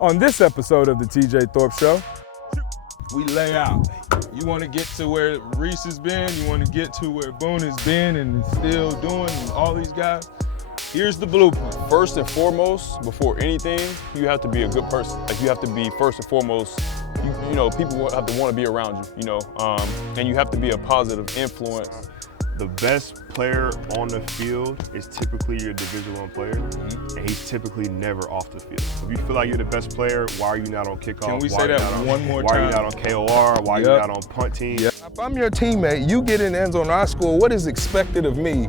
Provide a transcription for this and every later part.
On this episode of the TJ Thorpe Show, we lay out. You want to get to where Reese has been, you want to get to where Boone has been and is still doing, and all these guys. Here's the blueprint. First and foremost, before anything, you have to be a good person. Like, you have to be first and foremost, you know, people have to want to be around you, and you have to be a positive influence. The best player on the field is typically your Division I player, and he's typically never off the field. If you feel like you're the best player, why are you not on kickoff? Can we say that one more time? Why are you not on KOR? Why are you not on punt team? Yep. If I'm your teammate, you get in the end zone, I score, what is expected of me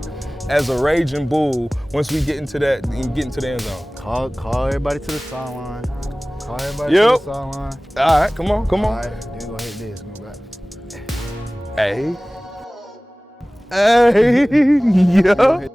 as a raging bull once we get into that and get into the end zone? Call everybody to the sideline. Call everybody to the sideline. All right, come on. All right, then go hit this. Go back. Hey, yeah.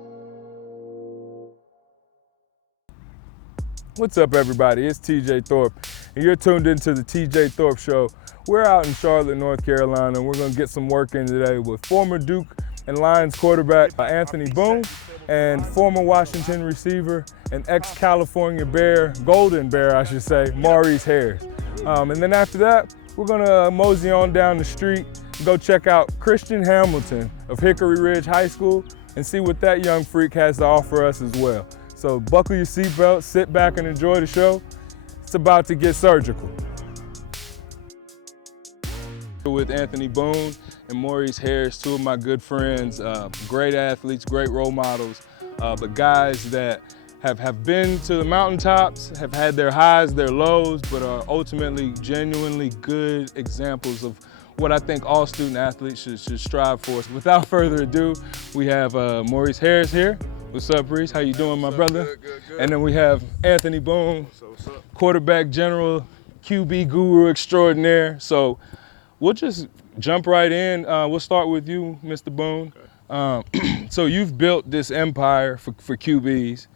What's up, everybody? It's TJ Thorpe, and you're tuned into the TJ Thorpe Show. We're out in Charlotte, North Carolina, and we're going to get some work in today with former Duke and Lions quarterback Anthony Boone and former Washington receiver and ex-California Bear, Golden Bear, I should say, Maurice Harris. And then after that, we're going to mosey on down the street and go check out Christian Hamilton of Hickory Ridge High School and see what that young freak has to offer us as well. So buckle your seatbelt, sit back and enjoy the show. It's about to get surgical. With Anthony Boone and Maurice Harris, two of my good friends, great athletes, great role models, but guys that have been to the mountaintops, have had their highs, their lows, but are ultimately genuinely good examples of what I think all student athletes should strive for. So without further ado, we have Maurice Harris here. What's up, Reese? How you doing, my brother? Good. And then we have Anthony Boone, what's up? Quarterback general, QB guru extraordinaire. So we'll just jump right in. We'll start with you, Mr. Boone. Okay. So you've built this empire for QBs,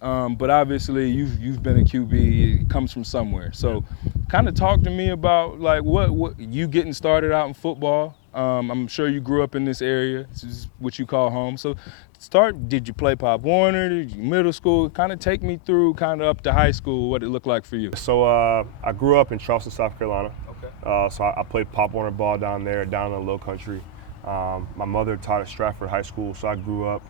but obviously you've been a QB. It comes from somewhere. So kind of talk to me about like what you getting started out in football. I'm sure you grew up in this area. This is what you call home. So did you play Pop Warner? Did you middle school? Kind of take me through kind of up to high school, what it looked like for you. So I grew up in Charleston, South Carolina. Okay. So I played Pop Warner ball down there, down in the low country. My mother taught at Stratford High School, so I grew up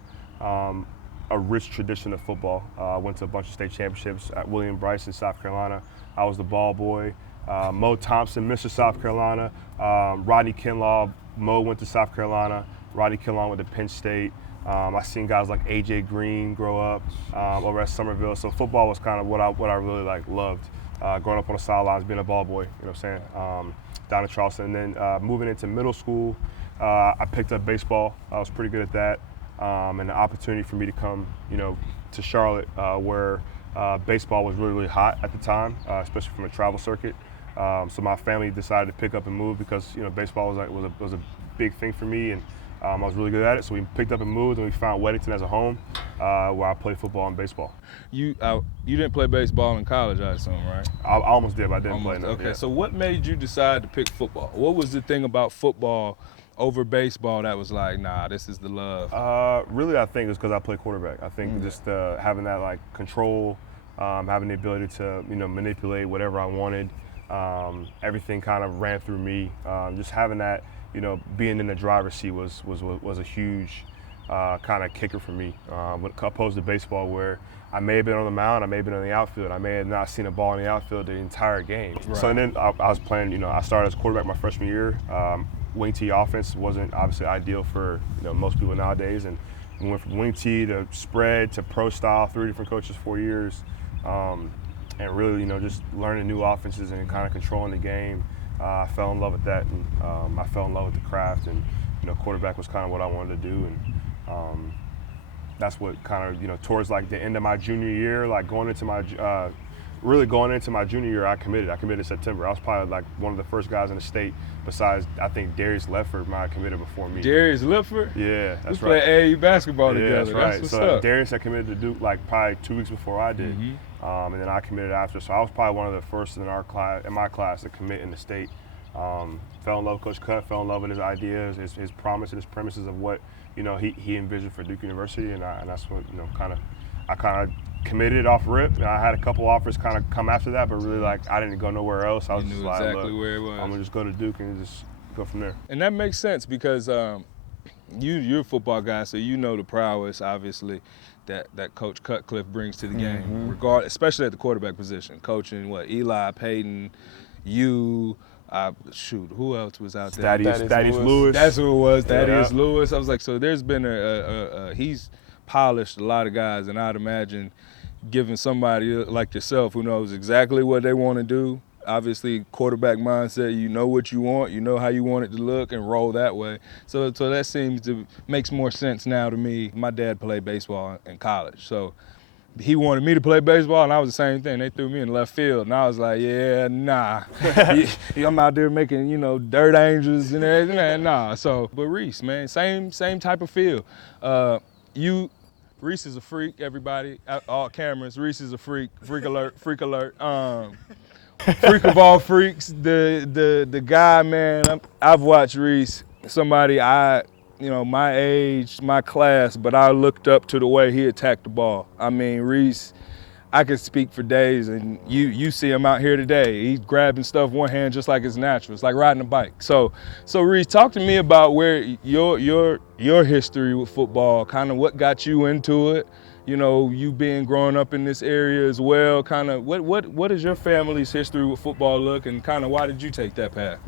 a rich tradition of football. I went to a bunch of state championships at William Bryce in South Carolina. I was the ball boy. Mo Thompson, Mr. South Carolina. Rodney Kinlaw, Mo went to South Carolina. Rodney Kinlaw went to Penn State. I seen guys like AJ Green grow up over at Somerville. So football was kind of what I really loved. Growing up on the sidelines, being a ball boy, you know what I'm saying, down in Charleston. And then moving into middle school, I picked up baseball. I was pretty good at that. And the opportunity for me to come, to Charlotte, where baseball was really hot at the time, especially from a travel circuit. So my family decided to pick up and move because baseball was a big thing for me, and I was really good at it. So we picked up and moved, and we found Weddington as a home, where I played football and baseball. You didn't play baseball in college, I assume, right? I almost did, but I didn't play. No, okay, yeah. So what made you decide to pick football? What was the thing about football over baseball that was like, nah, this is the love? Really, I think it's because I play quarterback. I think just having that like control, having the ability to manipulate whatever I wanted. Everything kind of ran through me. Just having that, being in the driver's seat was a huge kind of kicker for me. Opposed to baseball, where I may have been on the mound, I may have been on the outfield, I may have not seen a ball in the outfield the entire game. Right. So and then I was playing. I started as quarterback my freshman year. Wing tee offense wasn't obviously ideal for most people nowadays, and we went from wing tee to spread to pro style, 3 different coaches, 4 years, and really just learning new offenses and kind of controlling the game. I fell in love with that, and I fell in love with the craft, and quarterback was kind of what I wanted to do, and that's what kind of towards like the end of my junior year, like going into my junior year, I committed in September. I was probably like one of the first guys in the state, besides I think Darius Ledford might have committed before me. Darius Ledford? Yeah, that's right. We played AAU basketball together. That's right. That's what's so up. Darius had committed to Duke like probably 2 weeks before I did, and then I committed after. So I was probably one of the first in my class to commit in the state. Fell in love with Coach Cutt, fell in love with his ideas, his promise and his premises of what he envisioned for Duke University, and that's what I kind of committed off rip. I had a couple offers kind of come after that, but really like I didn't go nowhere else. I was just like, exactly look, where it was. I'm gonna just go to Duke and just go from there. And that makes sense because you're a football guy, so you know the prowess, obviously, that Coach Cutcliffe brings to the game, especially at the quarterback position. Coaching Eli, Payton, you. Who else was out there? Thaddeus Lewis. That's who it was, Thaddeus Lewis. I was like, so there's been he's polished a lot of guys, and I'd imagine giving somebody like yourself who knows exactly what they want to do, obviously quarterback mindset, you know what you want, you know how you want it to look, and roll that way. So that seems to makes more sense now to me. My dad played baseball in college, so he wanted me to play baseball, and I was the same thing. They threw me in left field, and I was like, yeah, nah. I'm out there making, dirt angels and everything. Nah. So, but Reese, man, same type of feel. Reese is a freak, everybody, all cameras. Reese is a freak. Freak alert. Freak of all freaks. The guy, man, I've watched Reese, somebody my age, my class, but I looked up to the way he attacked the ball. I mean, Reese, I could speak for days, and you see him out here today. He's grabbing stuff one hand just like it's natural. It's like riding a bike. So Reese, talk to me about where your history with football, kind of what got you into it. You being growing up in this area as well. Kind of what is your family's history with football look, and kind of why did you take that path?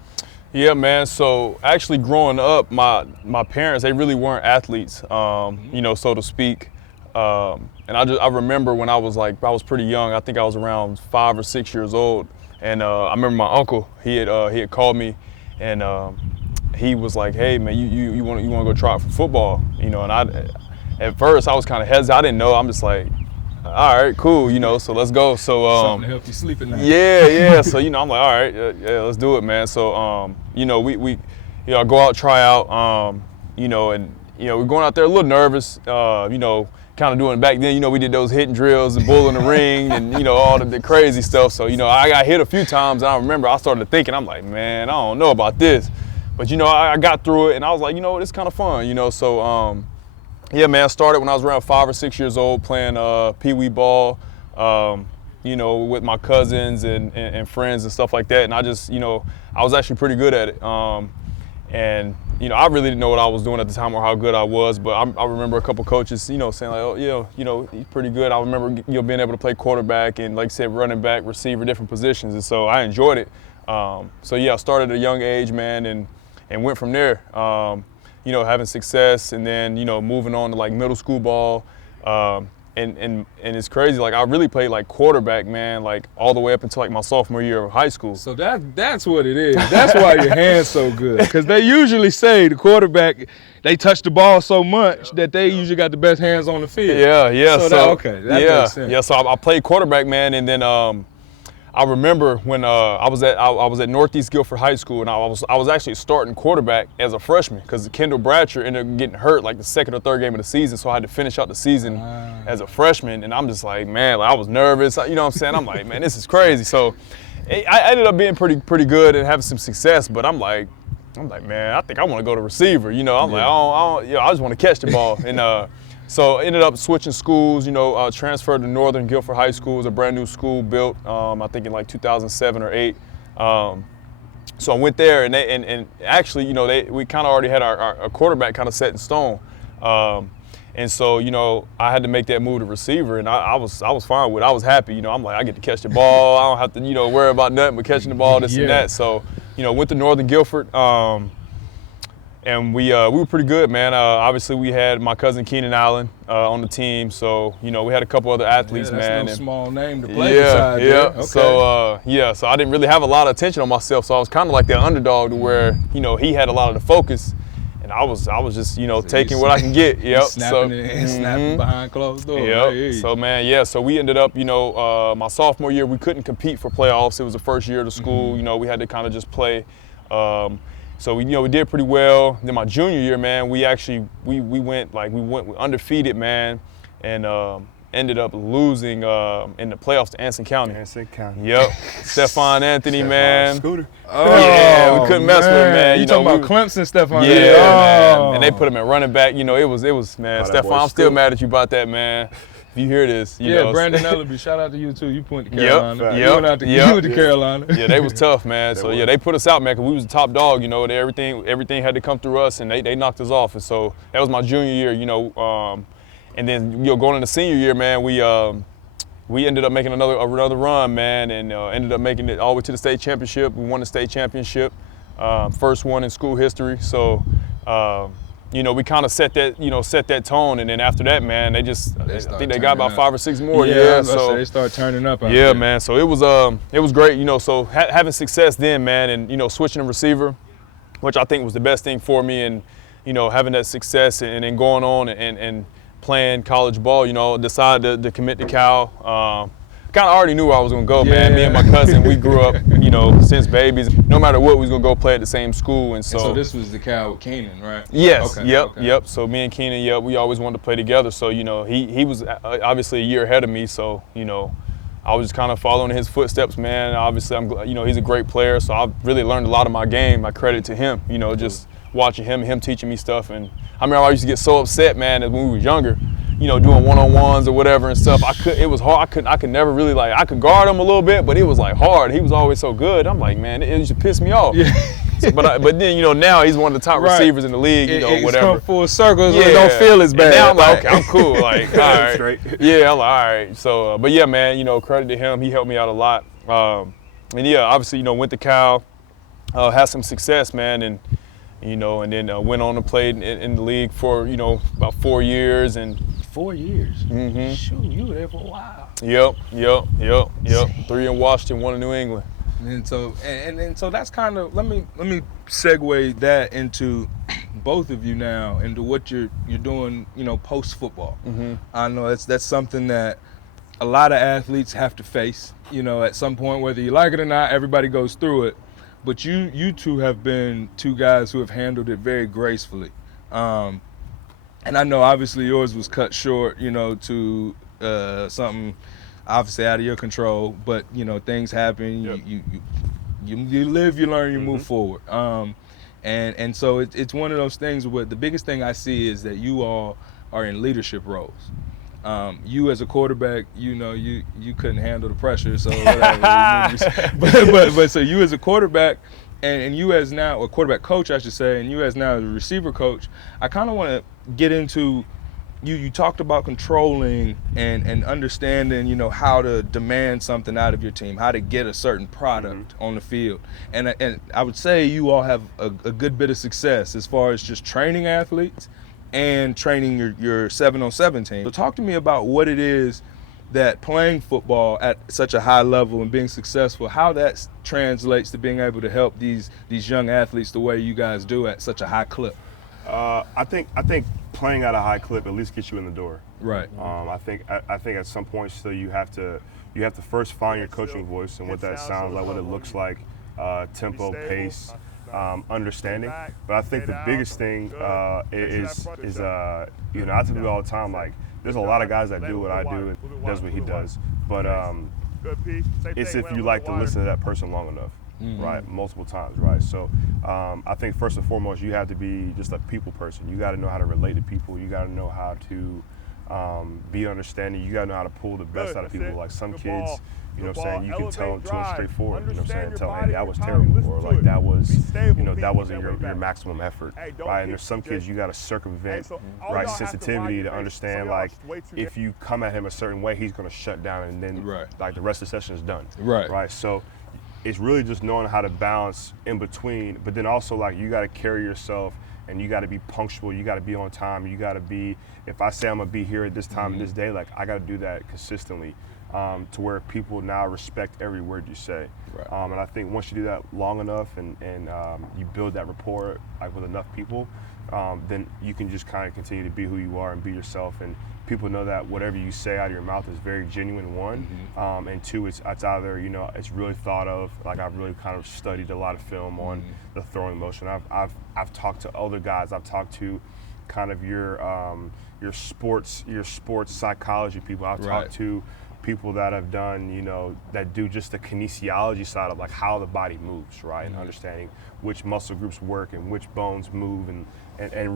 Yeah, man. So actually, growing up, my parents, they really weren't athletes, so to speak. And I remember when I was pretty young. I think I was around 5 or 6 years old, and I remember my uncle. He had called me, and he was like, "Hey, man, you want to go try out for football?" And at first I was kind of hesitant. I didn't know. I'm just like, all right, cool, so let's go. So something to help you sleep at night. Yeah. So I'm like, all right, yeah, let's do it, man. So we I go out, try out, and we're going out there a little nervous, kind of doing back then. We did those hitting drills and bull in the ring and all the crazy stuff. So I got hit a few times, and I remember I started thinking, I'm like, man, I don't know about this, but I got through it, and I was like, it's kind of fun, So yeah, man, I started when I was around 5 or 6 years old playing pee-wee ball, with my cousins and friends and stuff like that. And I just, I was actually pretty good at it. And I really didn't know what I was doing at the time or how good I was, but I remember a couple coaches, saying like, oh, he's pretty good. I remember, being able to play quarterback and, like I said, running back, receiver, different positions. And so I enjoyed it. So yeah, I started at a young age, man, and went from there. Having success, and then, moving on to like middle school ball. And it's crazy, like I really played like quarterback, man, like all the way up until like my sophomore year of high school. So that's what it is. That's why your hand's so good. Because they usually say the quarterback, they touch the ball so much that they usually got the best hands on the field. Yeah. So that makes sense. Yeah, so I played quarterback, man, and then I remember when I was at Northeast Guilford High School, and I was actually starting quarterback as a freshman because Kendall Bradshaw ended up getting hurt like the second or third game of the season, so I had to finish out the season as a freshman. And I'm just like, man, like I was nervous. You know what I'm saying? I'm like, man, this is crazy. So I ended up being pretty good and having some success, but I'm like, man, I think I want to go to receiver. I'm like, I just want to catch the ball. And so ended up switching schools, transferred to Northern Guilford High School. It was a brand new school built, I think in like 2007 or 8. So I went there, and actually, we kind of already had our quarterback kind of set in stone. And so, I had to make that move to receiver, and I was fine with it. I was happy, I'm like, I get to catch the ball. I don't have to, worry about nothing but catching the ball, this and that. So, went to Northern Guilford. And we were pretty good, man. Obviously, we had my cousin Keenan Allen on the team, so we had a couple other athletes, man. That's no small name to play beside there. Okay. So I didn't really have a lot of attention on myself, so I was kind of like the underdog to where he had a lot of the focus, and I was just taking what I can get. Yep. Snapping behind closed doors. Yep. Hey. So man, yeah. So we ended up, my sophomore year, we couldn't compete for playoffs. It was the first year of the school. We had to kind of just play. So we did pretty well. Then my junior year, man, we went undefeated, man, and ended up losing in the playoffs to Anson County. Yep. Stephon Anthony, man. Scooter. Oh, yeah, we couldn't mess with him, man. You talking about Clemson, Stephon? Yeah, man. And they put him at running back. It was man. Stephon, I'm still mad at you about that, man. if you hear this, you yeah, know. Brandon Ellerby, shout out to you too. You went to Carolina. Yep, You went out to, you went to Carolina. Yeah, they was tough, man. So yeah, they put us out, man, because we was the top dog. You know, everything had to come through us, and they knocked us off. And so that was my junior year, you know. And then going into senior year, man, we ended up making another run, man, and ended up making it all the way to the state championship. We won the state championship, first one in school history. So. You know, we kind of set that tone, and then after that, man, I think they got about 5 or 6 more. Yeah, so they start turning up. Out yeah, there. man. So it was great, you know. So having success then, man, and you know, switching to receiver, which I think was the best thing for me, and you know, having that success and then going on and playing college ball, you know, decided to commit to Cal. Kind of already knew where I was going to go, man. Me and my cousin, we grew up, you know, since babies. No matter what, we was going to go play at the same school. And so this was the Cal with Keenan, right? Yes, okay, yep. So me and Keenan, we always wanted to play together. So, you know, he was obviously a year ahead of me. So, you know, I was just kind of following his footsteps, man. Obviously, you know, he's a great player. So I really learned a lot of my game. I credit to him, you know, just watching him teaching me stuff. And I remember I used to get so upset, man, when we were younger. You know, doing one-on-ones or whatever and stuff. It was hard. I could never really I could guard him a little bit, but it was like hard. He was always so good. I'm like, man, it used to piss me off. Yeah. So, but then, you know, now he's one of the top receivers in the league, you know, whatever. It's come full circle, so it don't feel as bad. And now I'm like, okay, I'm cool. Like, all right. Straight. Yeah, I'm like, all right. So, but yeah, man, you know, credit to him. He helped me out a lot. And yeah, obviously, you know, went to Cal, had some success, man, and you know, and then went on to play in the league for, you know, about 4 years. And 4 years? Mm-hmm. Shoot, you were there for a while. Yep. 3 in Washington, 1 in New England. And so, and so that's kind of, let me segue that into both of you now, into what you're doing, you know, post football. Mm-hmm. I know that's something that a lot of athletes have to face, you know, at some point, whether you like it or not. Everybody goes through it. But you two have been two guys who have handled it very gracefully. And I know obviously yours was cut short, you know, to something obviously out of your control. But, you know, things happen. Yep. You live, you learn, you move forward. And so it's one of those things where the biggest thing I see is that you all are in leadership roles. You as a quarterback, you know, you couldn't handle the pressure, so whatever. but so you as a quarterback, and you as now a quarterback coach, I should say, and you as now as a receiver coach, I kind of want to get into you talked about controlling and understanding, you know, how to demand something out of your team, how to get a certain product on the field, and I would say you all have a good bit of success as far as just training athletes and training your 7-on-7 team. So talk to me about what it is that playing football at such a high level and being successful, how that translates to being able to help these young athletes the way you guys do at such a high clip. I think playing at a high clip at least gets you in the door. Right. I think at some point still you have to first find your coaching voice and what that sounds like, what it looks like, tempo, pace, understanding. But I think the biggest thing is you know, I tell people all the time, like, there's a lot of guys that do what I do and does what he does, but it's if you like to listen to that person long enough. Right, multiple times, right? So I think first and foremost, you have to be just a people person. You got to know how to relate to people. You got to know how to be understanding. You got to know how to pull the best out of people. Like some kids, you know what I'm saying, you can tell them to them straightforward, you know what I'm saying, tell them, hey, that was terrible, or like that was, you know, that wasn't your maximum effort, right? And there's some kids you got to circumvent, right, sensitivity to understand, like, if you come at him a certain way, he's going to shut down, and then, like, the rest of the session is done, right? So it's really just knowing how to balance in between, but then also, like, you got to carry yourself and you got to be punctual, you got to be on time, you got to be, if I say I'm going to be here at this time and this day, like, I got to do that consistently to where people now respect every word you say. And I think once you do that long enough and you build that rapport, like, with enough people, then you can just kind of continue to be who you are and be yourself, and people know that whatever you say out of your mouth is very genuine, one, and two, it's either, you know, it's really thought of. Like, I've really kind of studied a lot of film on the throwing motion. I've talked to other guys. I've talked to kind of your sports psychology people. I've talked to people that have done, that do just the kinesiology side of like how the body moves, right? And understanding which muscle groups work and which bones move and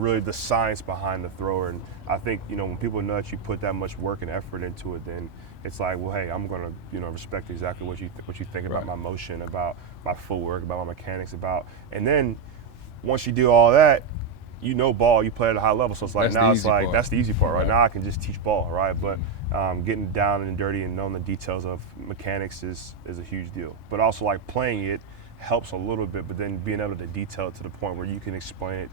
really the science behind the thrower. And I think, when people know that you put that much work and effort into it, then it's like, well, hey, I'm gonna, respect exactly what you think about my motion, about my footwork, about my mechanics, and then once you do all that, ball, you play at a high level. So it's like, that's that's the easy part, right? Now I can just teach ball, right? But getting down and dirty and knowing the details of mechanics is a huge deal. But also like playing it helps a little bit, but then being able to detail it to the point where you can explain it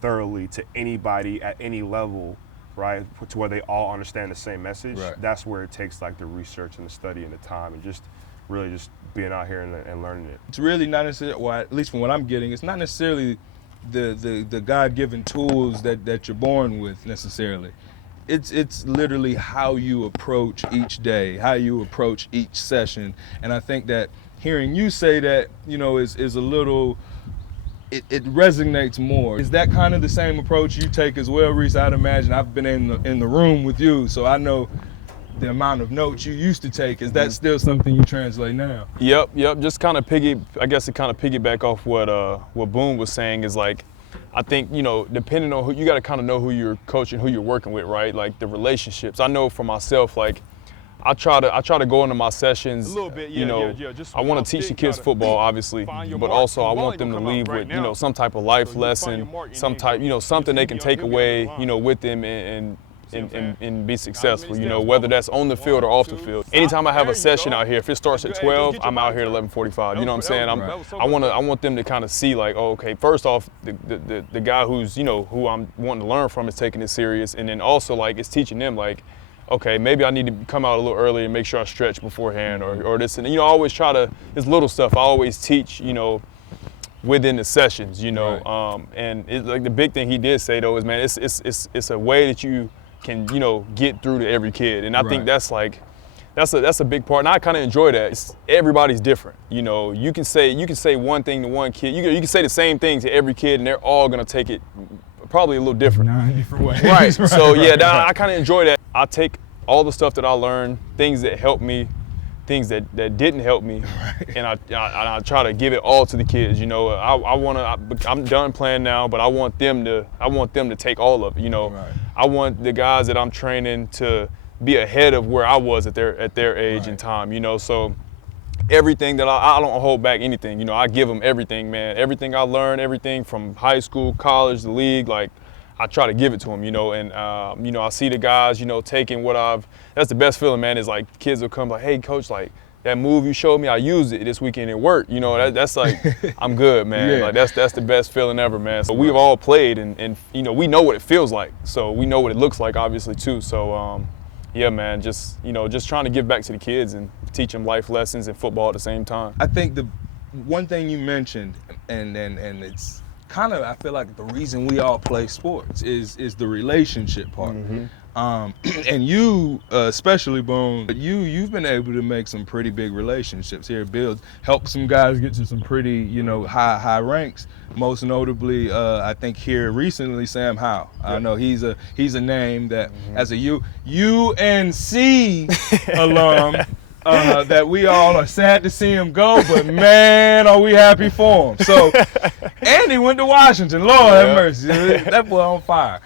thoroughly to anybody at any level, right? To where they all understand the same message. Right. That's where it takes like the research and the study and the time and just really just being out here and learning it. It's really not necessarily, well, at least from what I'm getting, it's not necessarily the God-given tools that you're born with necessarily. It's literally how you approach each day, how you approach each session. And I think that hearing you say that, is a little, it resonates more. Is that kind of the same approach you take as well, Reese? I'd imagine. I've been in the room with you, so I know the amount of notes you used to take. Is that still something you translate now? Yep. Just kind of piggyback off what Boone was saying is like, I think, depending on who, you got to kind of know who you're coaching, who you're working with, right? Like the relationships. I know for myself, like I try to go into my sessions, a little bit, just I want to teach the kids football, obviously, but also I want them to leave with, some type of life lesson, some type, something they can take away, with them and be successful, whether that's on the field or off the field. Anytime I have a session out here, if it starts at 12, I'm out here at 11:45. You know what I'm saying? I want them to kind of see like, oh, okay, first off, the guy who's, who I'm wanting to learn from is taking it serious, and then also like it's teaching them like, okay, maybe I need to come out a little early and make sure I stretch beforehand or this. And, I always try to, it's little stuff I always teach, within the sessions, Right. And it's like the big thing he did say though is, man, it's a way that you can, get through to every kid. And I think that's like, that's a big part. And I kind of enjoy that. Everybody's different. You can say one thing to one kid. You can say the same thing to every kid and they're all going to take it probably a little different. 9 different ways. Right. So yeah, I kind of enjoy that. I take all the stuff that I learned, things that helped me, things that didn't help me, and I try to give it all to the kids. I'm done playing now, but I want them to take all of it. Right. I want the guys that I'm training to be ahead of where I was at their age and time. So everything that I don't hold back anything. I give them everything, man. Everything I learned, everything from high school, college, the league, like. I try to give it to them, and I see the guys, taking that's the best feeling, man, is like kids will come like, hey, coach, like that move you showed me, I used it this weekend, it worked, that's like, I'm good, man. Like that's the best feeling ever, man. So we've all played and we know what it feels like. So we know what it looks like, obviously, too. So, yeah, man, just trying to give back to the kids and teach them life lessons and football at the same time. I think the one thing you mentioned, and it's kind of, I feel like the reason we all play sports is the relationship part. And you, especially Boone, you've been able to make some pretty big relationships here, help some guys get to some pretty, high ranks. Most notably, I think here recently, Sam Howell. Yep. I know he's a name that as a UNC alum. That we all are sad to see him go, but man, are we happy for him. So, and he went to Washington. Lord have mercy, that boy on fire.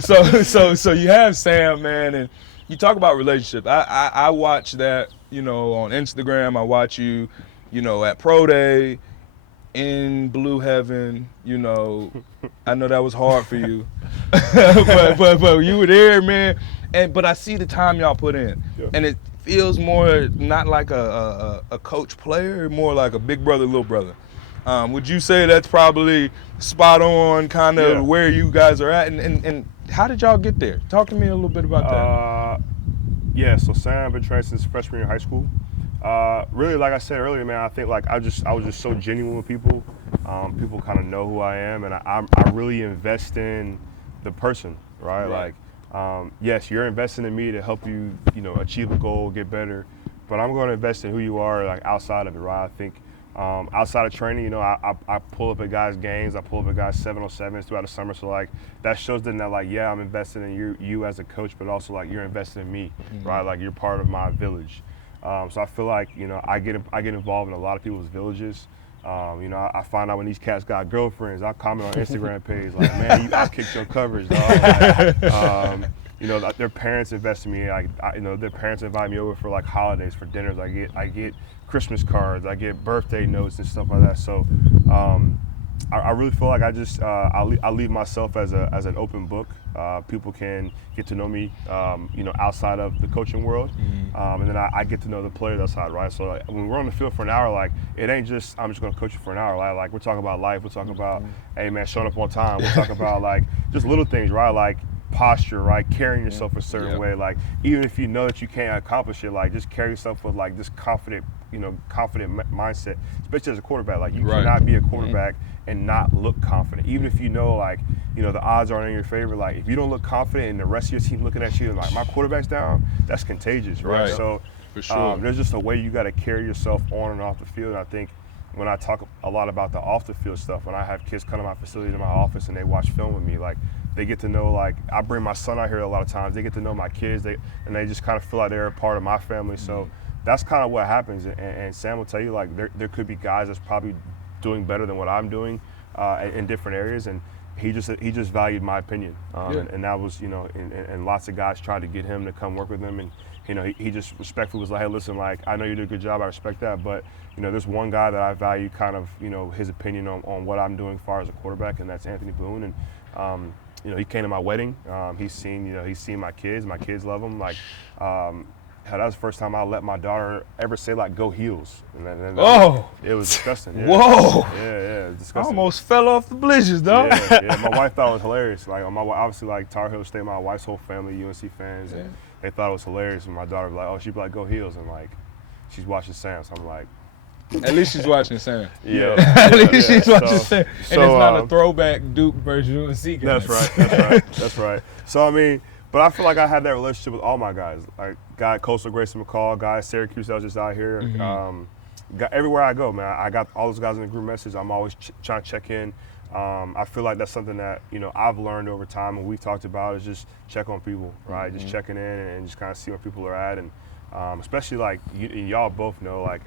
So you have Sam, man, and you talk about relationships. I watch that, on Instagram. I watch you, at Pro Day, in Blue Heaven. I know that was hard for you, but you were there, man. But I see the time y'all put in, and it feels more not like a coach player, more like a big brother, little brother. Would you say that's probably spot on kind of where you guys are at? And how did y'all get there? Talk to me a little bit about that. So Sam, I've been training since freshman year in high school. Really, like I said earlier, man, I think like I was just so genuine with people. People kind of know who I am, and I really invest in the person, right? Like, yes, you're investing in me to help you, achieve a goal, get better, but I'm going to invest in who you are, like outside of it, right? I think Outside of training, I pull up at guys' games. I pull up at guys' 7-on-7s throughout the summer. So like that shows them that like, yeah, I'm invested in you as a coach, but also like you're invested in me, right? Like you're part of my village. So I feel like I get involved in a lot of people's villages. I find out when these cats got girlfriends. I comment on Instagram page like, man, I kicked your coverage, dog. Their parents invest in me. Their parents invite me over for like holidays, for dinners. I get Christmas cards. I get birthday notes and stuff like that. So I really feel like I leave myself as an open book. People can get to know me, outside of the coaching world, and then I get to know the players outside, right? So like, when we're on the field for an hour, like it ain't just I'm just gonna coach you for an hour. Like we're talking about life. We're talking about, hey man, showing up on time. We're talking about like just little things, right? Like posture, right? Carrying yourself a certain way. Like even if you know that you can't accomplish it, like just carry yourself with like this confident mindset, especially as a quarterback. Like you cannot be a quarterback and not look confident. Even if the odds aren't in your favor, like if you don't look confident and the rest of your team looking at you and like my quarterback's down, that's contagious, right? So for sure. There's just a way you got to carry yourself on and off the field. And I think when I talk a lot about the off the field stuff, when I have kids come to my facility, to my office, and they watch film with me, like they get to know, like I bring my son out here a lot of times, they get to know my kids, and they just kind of feel like they're a part of my family. So that's kind of what happens. And Sam will tell you, like there could be guys that's probably doing better than what I'm doing in different areas, and he just valued my opinion, and that was and lots of guys tried to get him to come work with them, and he just respectfully was like, hey, listen, like I know you did a good job, I respect that, but there's one guy that I value kind of his opinion on what I'm doing as far as a quarterback, and that's Anthony Boone. And he came to my wedding. He's seen my kids love him. Like that was the first time I let my daughter ever say like go heels. And it was disgusting. Yeah. Whoa. Yeah, it was disgusting. I almost fell off the bleachers, dog. Yeah. My wife thought it was hilarious. Like obviously like Tar Heel State, my wife's whole family UNC fans, and they thought it was hilarious. And my daughter was like, she'd be like go heels, and like she's watching Sam, so I'm like. At least she's watching Sam. Yeah. At least she's watching Sam. And so, it's not a throwback Duke versus UNC game. That's right. So I mean, but I feel like I had that relationship with all my guys. Like guy Coastal Grayson McCall, guy Syracuse that was just out here. Everywhere I go, man, I got all those guys in the group message. I'm always trying to check in. I feel like that's something that I've learned over time, and we've talked about, is just check on people, right? Just checking in and just kind of see where people are at, and especially like y'all both know, like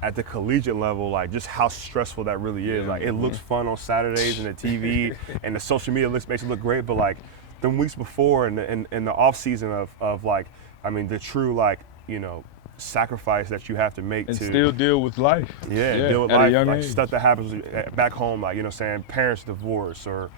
at the collegiate level, like just how stressful that really is. Like it looks fun on Saturdays and the TV and the social media makes it look great, but like the weeks before and the off season of like, I mean, the true like, sacrifice that you have to make and to still deal with life. Deal with at life, a young like age. stuff that happens back home, like parents divorce or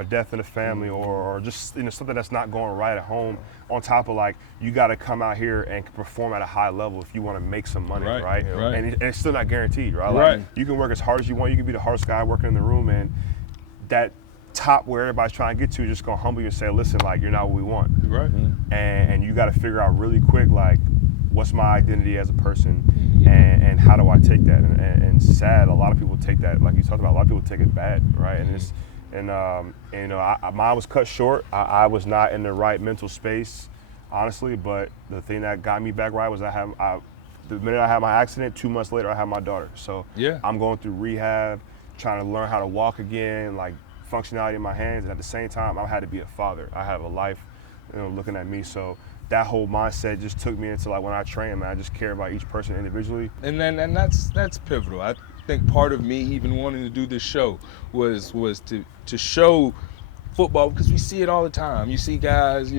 a death in the family, or just something that's not going right at home. On top of like you got to come out here and perform at a high level if you want to make some money, right? And it's still not guaranteed, right? Like, you can work as hard as you want. You can be the hardest guy working in the room, and that top where everybody's trying to get to is just gonna humble you and say, listen, like you're not what we want, right? And you got to figure out really quick, like, what's my identity as a person, and how do I take that? And sad, a lot of people take that, like you talked about, a lot of people take it bad, right? Mine was cut short. I was not in the right mental space, honestly, but the thing that got me back right was the minute I had my accident, 2 months later, I had my daughter. So I'm going through rehab, trying to learn how to walk again, like functionality in my hands, and at the same time, I had to be a father. I have a life, looking at me. So that whole mindset just took me into like when I train, man, I just care about each person individually. And that's pivotal. I think part of me even wanting to do this show was to show football, because we see it all the time. You see guys,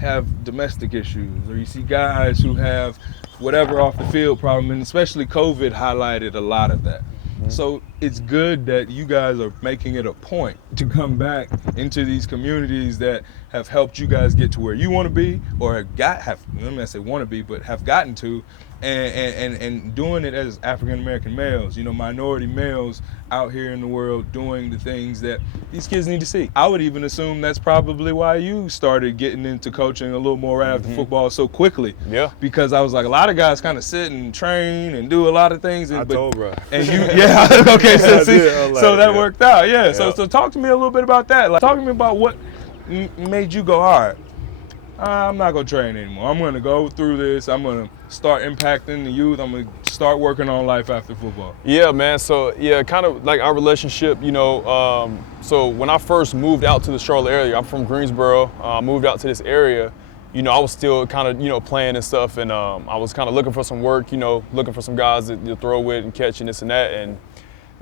have domestic issues, or you see guys who have whatever off the field problem, and especially COVID highlighted a lot of that. So it's good that you guys are making it a point to come back into these communities that have helped you guys get to where you want to be, or let me not say want to be, but have gotten to, and doing it as African American males, minority males out here in the world doing the things that these kids need to see. I would even assume that's probably why you started getting into coaching a little more right after football so quickly. Yeah. Because I was like, a lot of guys kind of sit and train and do a lot of things. And told bro. And you, okay, so that worked out, So talk to me a little bit about that. Like, talk to me about what made you go, all right, I'm not going to train anymore. I'm going to go through this. I'm going to start impacting the youth. I'm going to start working on life after football? Yeah, man. So, yeah, kind of like our relationship, so when I first moved out to the Charlotte area, I'm from Greensboro, moved out to this area, I was still kind of, playing and stuff, and I was kind of looking for some work, looking for some guys to throw with and catch and this and that, and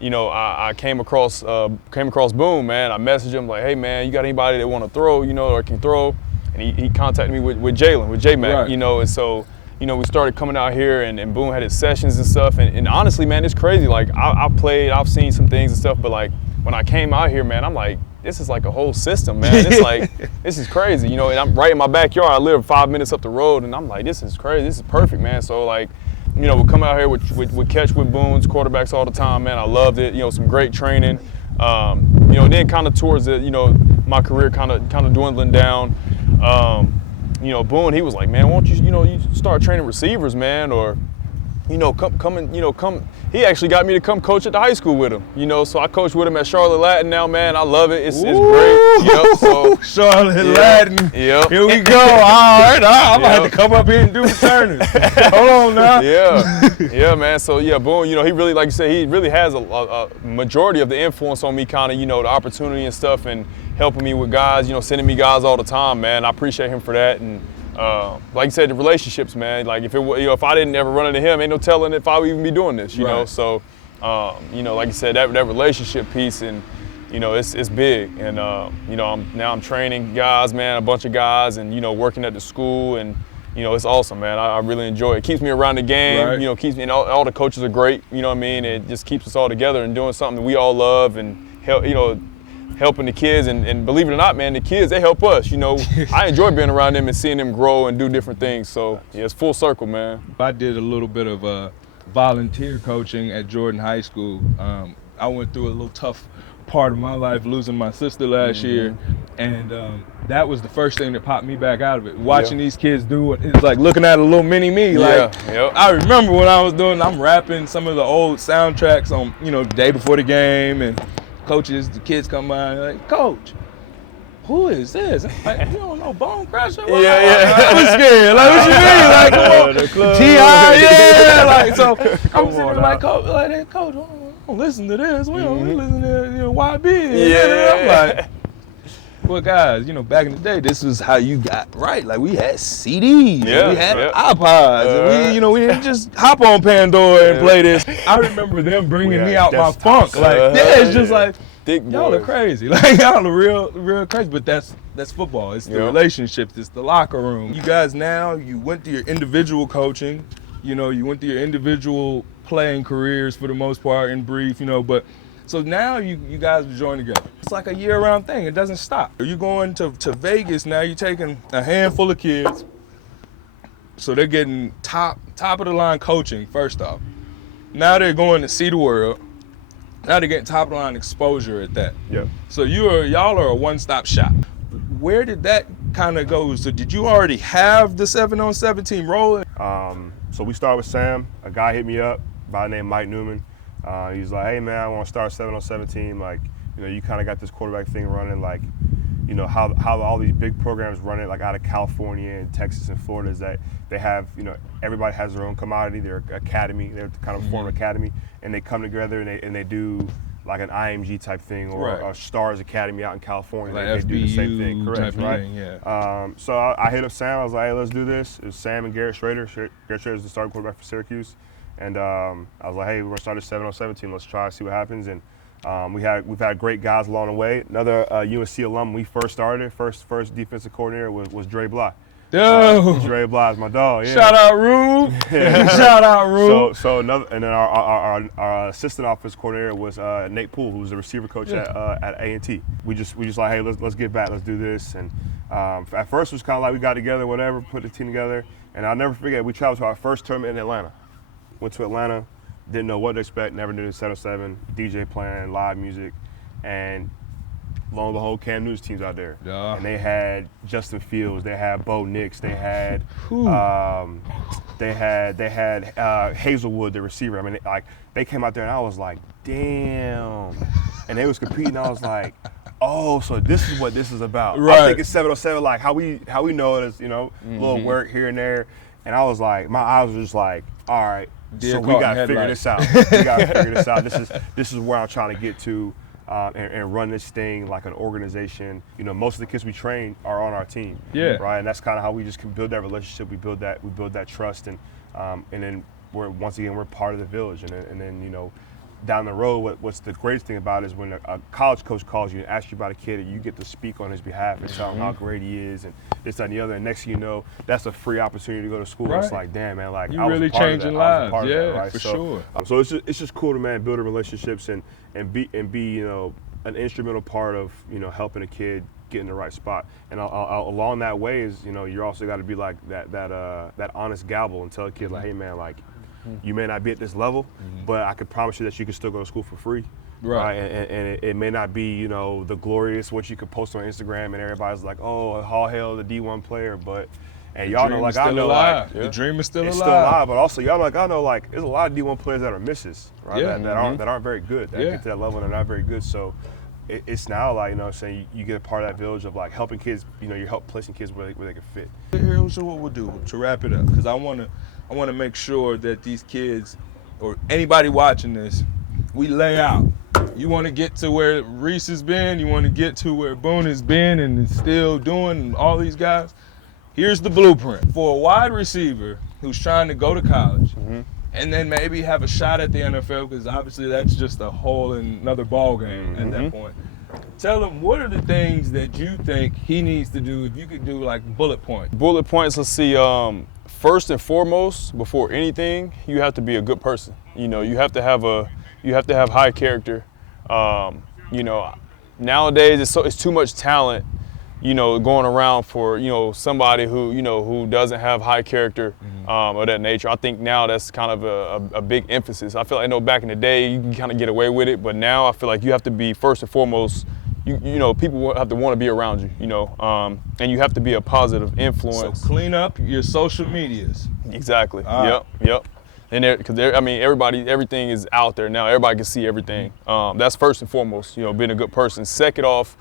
I came across Boone, man. I messaged him like, hey, man, you got anybody that want to throw, or can throw? And he contacted me with Jalen, with J-Mac, right. And so, we started coming out here, and Boone had his sessions and stuff. And honestly, man, it's crazy. Like, I've played, I've seen some things and stuff, but like, when I came out here, man, I'm like, this is like a whole system, man. It's like, this is crazy, and I'm right in my backyard. I live 5 minutes up the road, and I'm like, this is crazy. This is perfect, man. So, like, we come out here with catch with Boone's quarterbacks all the time, man. I loved it. Some great training. Then kind of towards the, my career kind of dwindling down. Boone, he was like, man, why don't you start training receivers, man, or come. He actually got me to come coach at the high school with him, so I coach with him at Charlotte Latin now, man. I love it. It's great. Yep. So Charlotte Latin. Yep. Here we go. All right. I'm gonna have to come up here and do returners. Hold on now. Yeah, man. So yeah, Boone, he really, like you said, he really has a majority of the influence on me, kind of, the opportunity and stuff, and helping me with guys, sending me guys all the time, man. I appreciate him for that. And like you said, the relationships, man. Like if I didn't ever run into him, ain't no telling if I would even be doing this, you know. So, like you said, that relationship piece, and it's big. And I'm training guys, man, a bunch of guys, and working at the school, and it's awesome, man. I really enjoy it. It keeps me around the game. Right. Keeps me. All the coaches are great. You know what I mean? It just keeps us all together and doing something that we all love, and helping the kids, and believe it or not, man, the kids, they help us, I enjoy being around them and seeing them grow and do different things. So, yeah, it's full circle, man. I did a little bit of volunteer coaching at Jordan High School. I went through a little tough part of my life, losing my sister last year, and that was the first thing that popped me back out of it. Watching these kids do it, it's like looking at a little mini me. I remember when I was I'm rapping some of the old soundtracks on, the day before the game, and the kids come by and like, Coach, who is this? Like, you don't know Bone Crusher? I was scared. Like, what you mean? Like, come on, T.I., like, so I'm sitting there like, Coach, don't listen to this. We don't listen to YB. I'm like, well, guys, back in the day, this was how you got right. Like, we had CDs, we had iPods, and we didn't just hop on Pandora and play this. I remember them bringing me out my funk. Like, it's just like, y'all are crazy. Like, y'all are real crazy. But that's football. It's the relationships. It's the locker room. You guys now, you went to your individual coaching. You went to your individual playing careers for the most part, in brief. But. So now you guys are joined together. It's like a year-round thing. It doesn't stop. You're going to Vegas now. You're taking a handful of kids. So they're getting top of the line coaching, first off. Now they're going to see the world. Now they're getting top of the line exposure at that. Yeah. So y'all are a one-stop shop. Where did that kind of go? So did you already have the 7-on-7 team rolling? So we started with Sam. A guy hit me up by the name Mike Newman. He's like, hey man, I want to start a 7-on-7 team. Like, you kind of got this quarterback thing running. Like, how all these big programs run it, like out of California and Texas and Florida, is that they have, everybody has their own commodity, their academy, their kind of form academy, and they come together and they do like an IMG type thing, or a Stars Academy out in California. Like they do the same thing, correct? Right. Thing, yeah. So I hit up Sam. I was like, hey, let's do this. It was Sam and Garrett Schrader. Garrett Schrader is the starting quarterback for Syracuse. And I was like, hey, we're gonna start a 7-on-7 team. Let's try, see what happens. And we've had great guys along the way. Another UNC alum, we first started, first defensive coordinator was Dre Bly. Dre Bly is my dog. Yeah. Shout out Rube. Shout out Rube. So another, and then our assistant offensive coordinator was Nate Poole, who was the receiver coach at A&T. We just like, hey, let's get back, let's do this. And at first it was kind of like we got together, whatever, put the team together. And I'll never forget, we traveled to our first tournament in Atlanta. Went to Atlanta, didn't know what to expect, never knew the 7-on-7, DJ playing, live music, and lo and behold, Cam Newton's team's out there. Yeah. And they had Justin Fields, they had Bo Nix, they had Hazelwood, the receiver. I mean, they came out there and I was like, damn. And they was competing, I was like, oh, so this is what this is about. Right. I'm thinking 707, like how we know it is, a little work here and there. And I was like, my eyes were just like, all right, so we got to figure this out. We got to figure this out. This is where I'm trying to get to. And run this thing like an organization. Most of the kids we train are on our team. Yeah. Right. And that's kind of how we just can build that relationship. We build that trust, and then we're part of the village. And then down the road, what's the greatest thing about it is when a college coach calls you and asks you about a kid, and you get to speak on his behalf and tell him how great he is, and this, that, and the other. And next thing you know, that's a free opportunity to go to school. Right. It's like, damn, man, like you I was really a part changing of that. lives. I was a part of that, right? For sure. So it's just cool to, man, building relationships and be an instrumental part of helping a kid get in the right spot. And along that way is you also got to be like that honest gavel and tell a kid like, hey man, like you may not be at this level, but I could promise you that you can still go to school for free. Right. And it may not be the glorious what you could post on Instagram and everybody's like, oh, all hail the D1 player, but. And y'all know, like I know, like the dream is still alive. It's still alive, but also y'all like I know, like there's a lot of D1 players that are misses, right? Yeah. That aren't very good. That get to that level and they're not very good. So it's now like saying you get a part of that village of like helping kids. You help placing kids where they can fit. Here's what we'll do to wrap it up, because I want to make sure that these kids or anybody watching this, we lay out. You want to get to where Reese has been. You want to get to where Boone has been and is still doing, and all these guys. Here's the blueprint for a wide receiver who's trying to go to college and then maybe have a shot at the NFL, because obviously that's just a whole another ball game at that point. Tell him, what are the things that you think he needs to do, if you could do like bullet points? Bullet points, let's see, first and foremost, before anything, you have to be a good person. You have to have high character. Nowadays it's too much talent going around for, somebody who doesn't have high character of that nature. I think now that's kind of a big emphasis. I feel like, back in the day, you can kind of get away with it, but now I feel like you have to be, first and foremost, people have to want to be around you, and you have to be a positive influence. So clean up your social medias. Exactly. Yep. And because everything is out there now. Everybody can see everything. That's first and foremost, being a good person. Second off,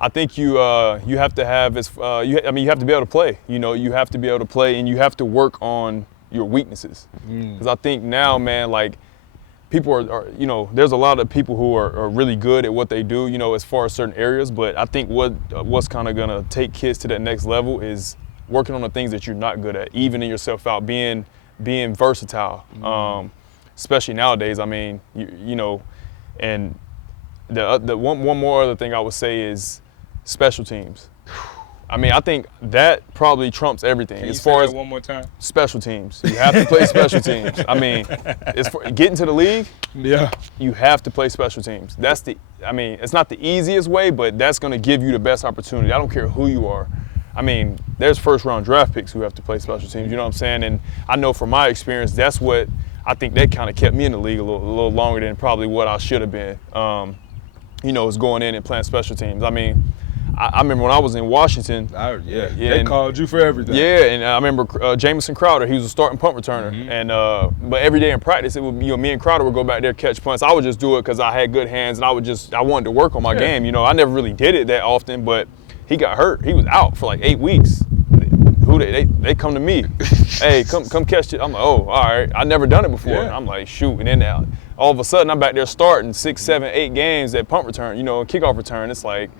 I think you have to have you have to be able to play. You have to be able to play, and you have to work on your weaknesses. Because I think now, man, like people are there's a lot of people who are really good at what they do, as far as certain areas. But I think what's kind of gonna take kids to that next level is working on the things that you're not good at, evening yourself out, being versatile. Especially nowadays. I mean, and the one more other thing I would say is special teams. I mean, I think that probably trumps everything. Can as far as one more time? Special teams. You have to play special teams. I mean, getting to the league, you have to play special teams. It's not the easiest way, but that's going to give you the best opportunity. I don't care who you are. I mean, there's first-round draft picks who have to play special teams, you know what I'm saying? And I know from my experience, that's what I think that kind of kept me in the league a little longer than probably what I should have been. Is going in and playing special teams. I mean, I remember when I was in Washington. They called you for everything. Yeah, and I remember Jamison Crowder. He was a starting punt returner, and but every day in practice, it would me and Crowder would go back there catch punts. I would just do it because I had good hands, and I wanted to work on my game. I never really did it that often, but he got hurt. He was out for like 8 weeks. They come to me, hey, come catch it. I'm like, oh, all right. I never done it before. Yeah. And I'm like, shoot, and then all of a sudden I'm back there starting 6, 7, 8 games at punt return, kickoff return. It's like,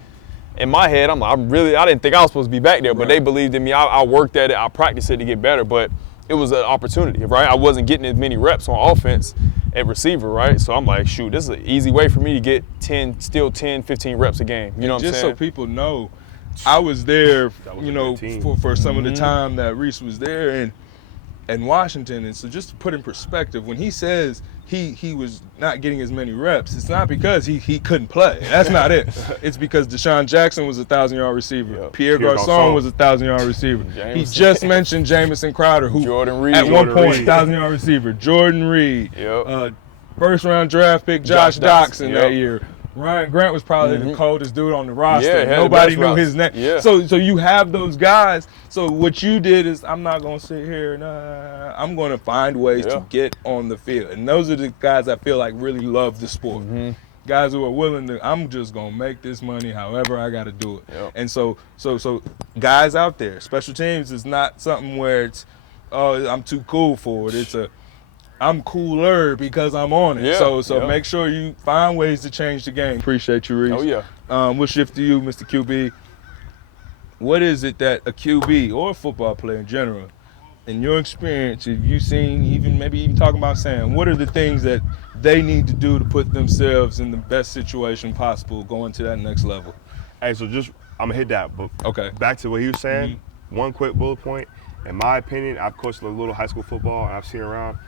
in my head, I didn't think I was supposed to be back there, but they believed in me. I worked at it, I practiced it to get better, but it was an opportunity, right? I wasn't getting as many reps on offense at receiver, right? So I'm like, shoot, this is an easy way for me to get 10, 15 reps a game. You know what I'm saying? Just so people know, I was there, for some of the time that Reese was there in Washington. And so just to put in perspective, when he says he was not getting as many reps, it's not because he couldn't play. That's not it. It's because Deshaun Jackson was a 1,000-yard receiver. Yep. Pierre Garçon was a 1,000-yard receiver. He just mentioned Jamison Crowder, who Jordan Reed, at one point, 1,000-yard receiver. Jordan Reed. Yep. First-round draft pick Josh Doxson that Yep. year. Ryan Grant was probably the coldest dude on the roster. Yeah, nobody knew his name. Yeah. So you have those guys. So what you did is, I'm not going to sit here I'm going to find ways to get on the field. And those are the guys I feel like really love the sport. guys who are willing to, I'm just gonna make this money however I gotta do it. Yep. And so guys out there, special teams is not something where it's, oh, I'm too cool for it. It's I'm cooler because I'm on it. Yeah, So make sure you find ways to change the game. Appreciate you, Reese. Oh yeah. We'll shift to you, Mr. QB. What is it that a QB or a football player in general, in your experience, have you seen, maybe even talking about Sam, what are the things that they need to do to put themselves in the best situation possible going to that next level? Hey, so just, I'm gonna hit that, but Okay. back to what he was saying, one quick bullet point. In my opinion, I've coached a little high school football, and I've seen around,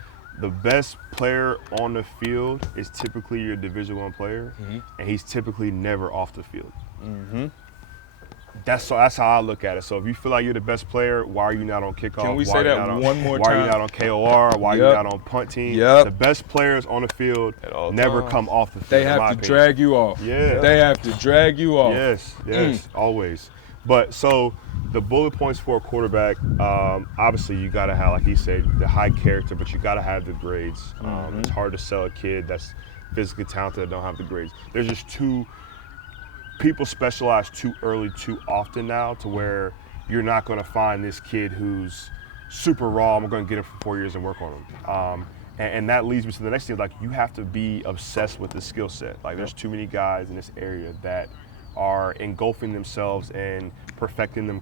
the best player on the field is typically your Division I player, and he's typically never off the field. That's how I look at it. So if you feel like you're the best player, why are you not on kickoff? Can we Why say are you that not on- one more Why are time? you not on KOR? Why are you Yep. not on punt team? Yep. The best players on the field At all never times. come off the field. They in have my to opinion. drag you off. Yeah. They have to drag you off. Yes, always. But so the bullet points for a quarterback, obviously you got to have, like he said, the high character, but you got to have the grades. It's hard to sell a kid that's physically talented that don't have the grades. There's just people specialize too early, too often now, to where you're not going to find this kid who's super raw. I'm going to get him for 4 years and work on him. And that leads me to the next thing. Like, you have to be obsessed with the skill set. Like, there's too many guys in this area that are engulfing themselves and perfecting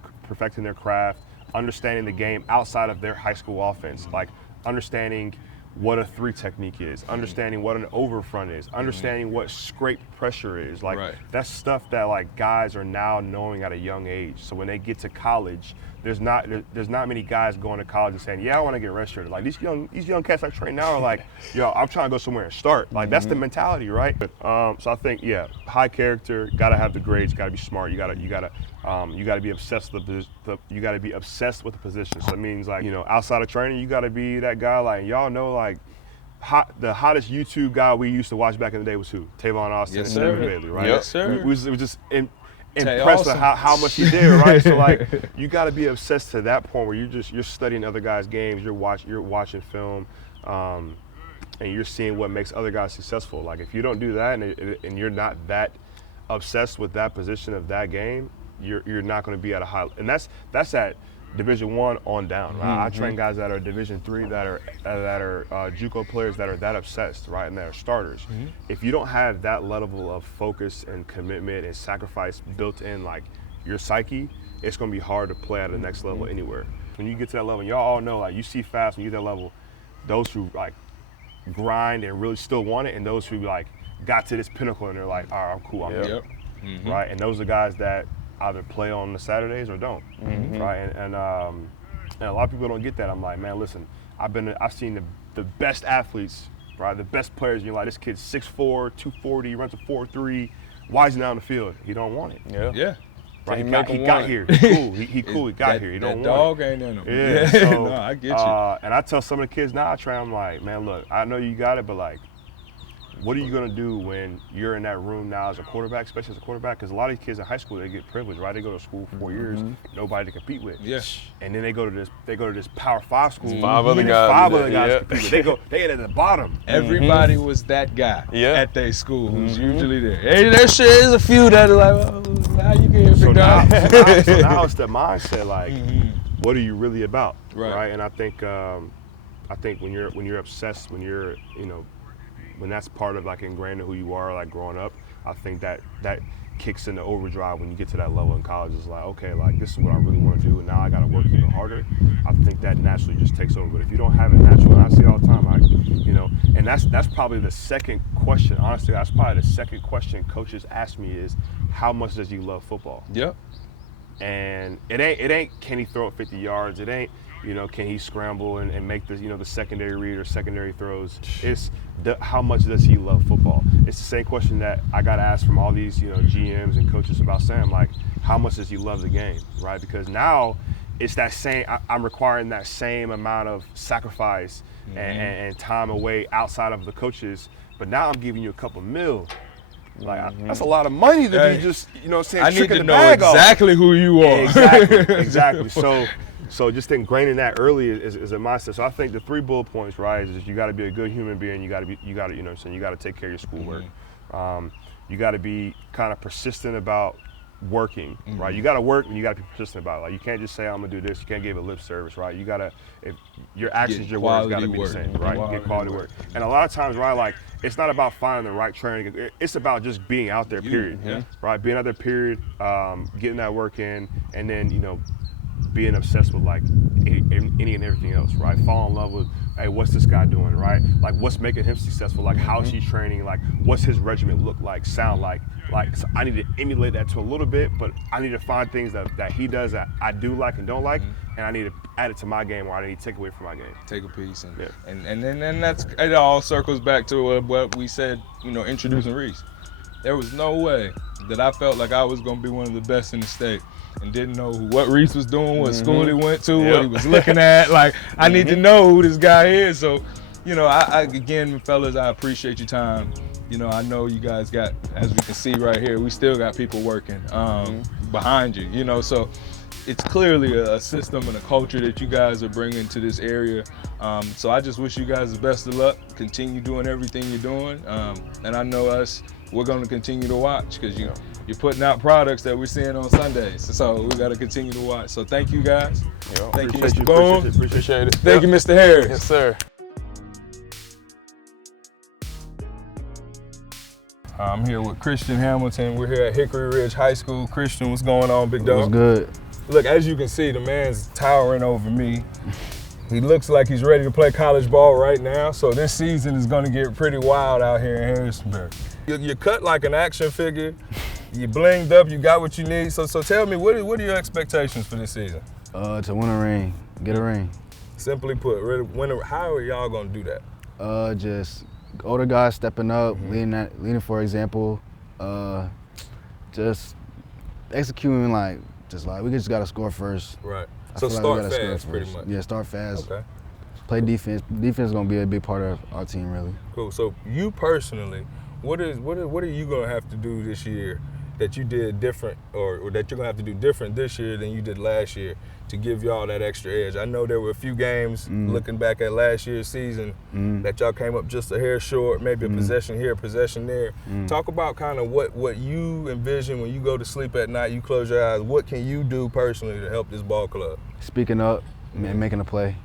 their craft, understanding the game outside of their high school offense, like understanding what a 3 technique is, understanding what an over front is, understanding what scrape pressure is. Like, that's stuff that like guys are now knowing at a young age. So when they get to college, there's not many guys going to college and saying, yeah, I want to get redshirted. Like, these young cats I train now are like, yo, I'm trying to go somewhere and start. Like, that's the mentality, right? So I think, yeah, high character, gotta have the grades, gotta be smart. You gotta be obsessed with you gotta be obsessed with the position. So it means, like, outside of training, you gotta be that guy. Like, y'all know, like, the hottest YouTube guy we used to watch back in the day was who? Tavon Austin and David Bailey, right? Yes, sir. It was just impressed with how much he did, right? So like, you got to be obsessed to that point where you're studying other guys' games, you're watching film, and you're seeing what makes other guys successful. Like, if you don't do that and you're not that obsessed with that position of that game, you're not going to be at a high. And that's at Division I on down, right? I train guys that are Division III that are JUCO players that are that obsessed, right, and that are starters. If you don't have that level of focus and commitment and sacrifice built in, like, your psyche, it's going to be hard to play at the next level anywhere. When you get to that level, y'all all know, like, you see fast when you get to that level, those who like grind and really still want it, and those who like got to this pinnacle and they're like, all right, I'm cool, I'm good, right? And those are guys that either play on the Saturdays or don't, right? And a lot of people don't get that. I'm like, man, listen, I've seen the best athletes, right? The best players. And you're like, this kid's 6'4", 240, runs a 4.3. Why is he not on the field? He don't want it. Yeah. Right? He make got him want here. it. He cool. He cool. He got here. He don't that want dog ain't in him. it. Yeah. So, No, I get you. And I tell some of the kids now I train, I'm like, man, look, I know you got it, but like, what are you going to do when you're in that room now as a quarterback, especially as a quarterback? Because a lot of these kids in high school, they get privileged, right? They go to school for 4 years, nobody to compete with. Yeah. And then they go to this Power 5 school. 5 other and guys. 5 other guys Yeah. compete with. They get at the bottom. Everybody was that guy Yeah. at their school who's usually there. Hey, there sure is a few that are like, oh, how you get here, So big now, dog? so now it's the mindset, like, what are you really about, Right. And I think when you're obsessed, when that's part of like ingrained in who you are, like growing up, I think that kicks into overdrive when you get to that level in college. It's like, okay, like this is what I really want to do, and now I got to work even harder. I think that naturally just takes over. But if you don't have it naturally, and I see it all the time, and that's probably the second question. Honestly, that's probably the second question coaches ask me is, how much does you love football? Yep. And it ain't can he throw it 50 yards? It ain't, can he scramble and make the secondary read or secondary throws? It's how much does he love football? It's the same question that I got asked from all these, GMs and coaches about Sam, like, how much does he love the game, right? Because now it's that same, I'm requiring that same amount of sacrifice and time away outside of the coaches, but now I'm giving you a couple mil. Like, that's a lot of money to be just, I need tricking to the know bag off. exactly who you are. Exactly. So just ingraining that early is a mindset. So I think the 3 bullet points, right, is you got to be a good human being. You got to take care of your schoolwork. You got to be kind of persistent about working, right? You got to work and you got to be persistent about it. Like, you can't just say, I'm gonna do this. You can't give it lip service, right? You gotta, if your actions, your words got to be the same, right? Get quality work. And a lot of times, right, like, it's not about finding the right training. It's about just being out there, period, right? Being out there, period, getting that work in, and then, you know, being obsessed with like any and everything else, right? Fall in love with, hey, what's this guy doing, right? Like, what's making him successful? Like, how's he training? Like, what's his regimen look like, sound like? Like, so I need to emulate that to a little bit, but I need to find things that he does that I do like and don't like, and I need to add it to my game, or I need to take away from my game. Take a piece, and then that's, it all circles back to what we said, you know, introducing Reese. There was no way that I felt like I was gonna be one of the best in the state and didn't know what Reese was doing, what school he went to, what he was looking at. Like, I need to know who this guy is. So, you know, I again, fellas, I appreciate your time. You know, I know you guys got, as we can see right here, we still got people working behind you, you know, so it's clearly a system and a culture that you guys are bringing to this area. So I just wish you guys the best of luck. Continue doing everything you're doing. And I know we're going to continue to watch, because you're putting out products that we're seeing on Sundays. So we got to continue to watch. So thank you guys. Thank you, Mr. Boone. Appreciate it. Thank you, Mr. Harris. Yes, sir. I'm here with Christian Hamilton. We're here at Hickory Ridge High School. Christian, what's going on, big dog? What's good? Look, as you can see, the man's towering over me. He looks like he's ready to play college ball right now, so this season is going to get pretty wild out here in Harrisonburg. You're cut like an action figure. You blinged up. You got what you need. So tell me, what are your expectations for this season? To win a ring, get a ring. Simply put, how are y'all going to do that? Just older guys stepping up, leading for example. Just executing we just got to score first. Right. I So feel start we gotta fast, score pretty first. much. Yeah, start fast. Okay. Play defense. Defense is gonna be a big part of our team, really. Cool. So you personally, what are you gonna have to do this year that you did different, or that you're gonna have to do different this year than you did last year to give y'all that extra edge? I know there were a few games looking back at last year's season that y'all came up just a hair short, maybe a possession here, a possession there. Talk about kind of what you envision when you go to sleep at night, you close your eyes. What can you do personally to help this ball club? Speaking up and making a play.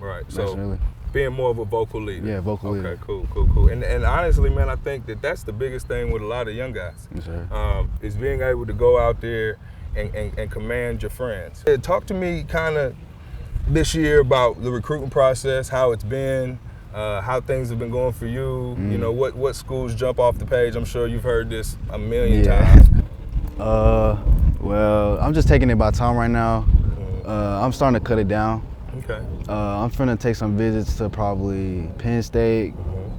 Right. Definitely. So being more of a vocal leader. Yeah, vocal leader. Okay, cool. And honestly, man, I think that's the biggest thing with a lot of young guys. Yes, sir. Is being able to go out there and command your friends. Talk to me kind of this year about the recruiting process, how it's been, how things have been going for you. You know, what schools jump off the page. I'm sure you've heard this a million times. Well, I'm just taking it by time right now. I'm starting to cut it down. Okay. I'm finna take some visits to probably Penn State,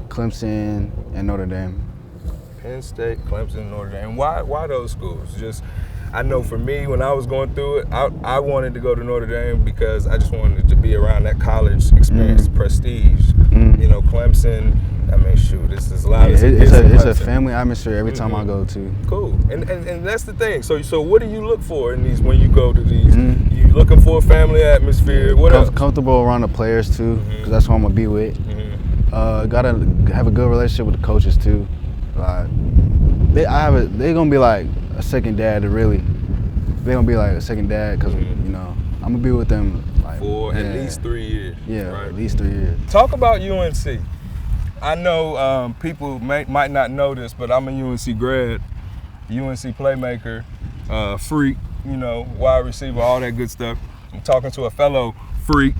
Clemson, and Notre Dame. Penn State, Clemson, Notre Dame. Why those schools? Just, I know for me, when I was going through it, I wanted to go to Notre Dame because I just wanted to be around that college experience, prestige. You know, Clemson, I mean, shoot, this is a lot of it's a family atmosphere every time I go to. Cool. And that's the thing. So what do you look for in these when you go to these? You looking for a family atmosphere? What else? Comfortable around the players too, because that's who I'm gonna be with. Gotta have a good relationship with the coaches too. They're gonna be like a second dad. They're gonna be like a second dad because you know I'm gonna be with them for at least 3 years. Yeah, right? at least 3 years. Talk about UNC. I know people might not know this, but I'm a UNC grad, UNC playmaker, freak, you know, wide receiver, all that good stuff. I'm talking to a fellow freak,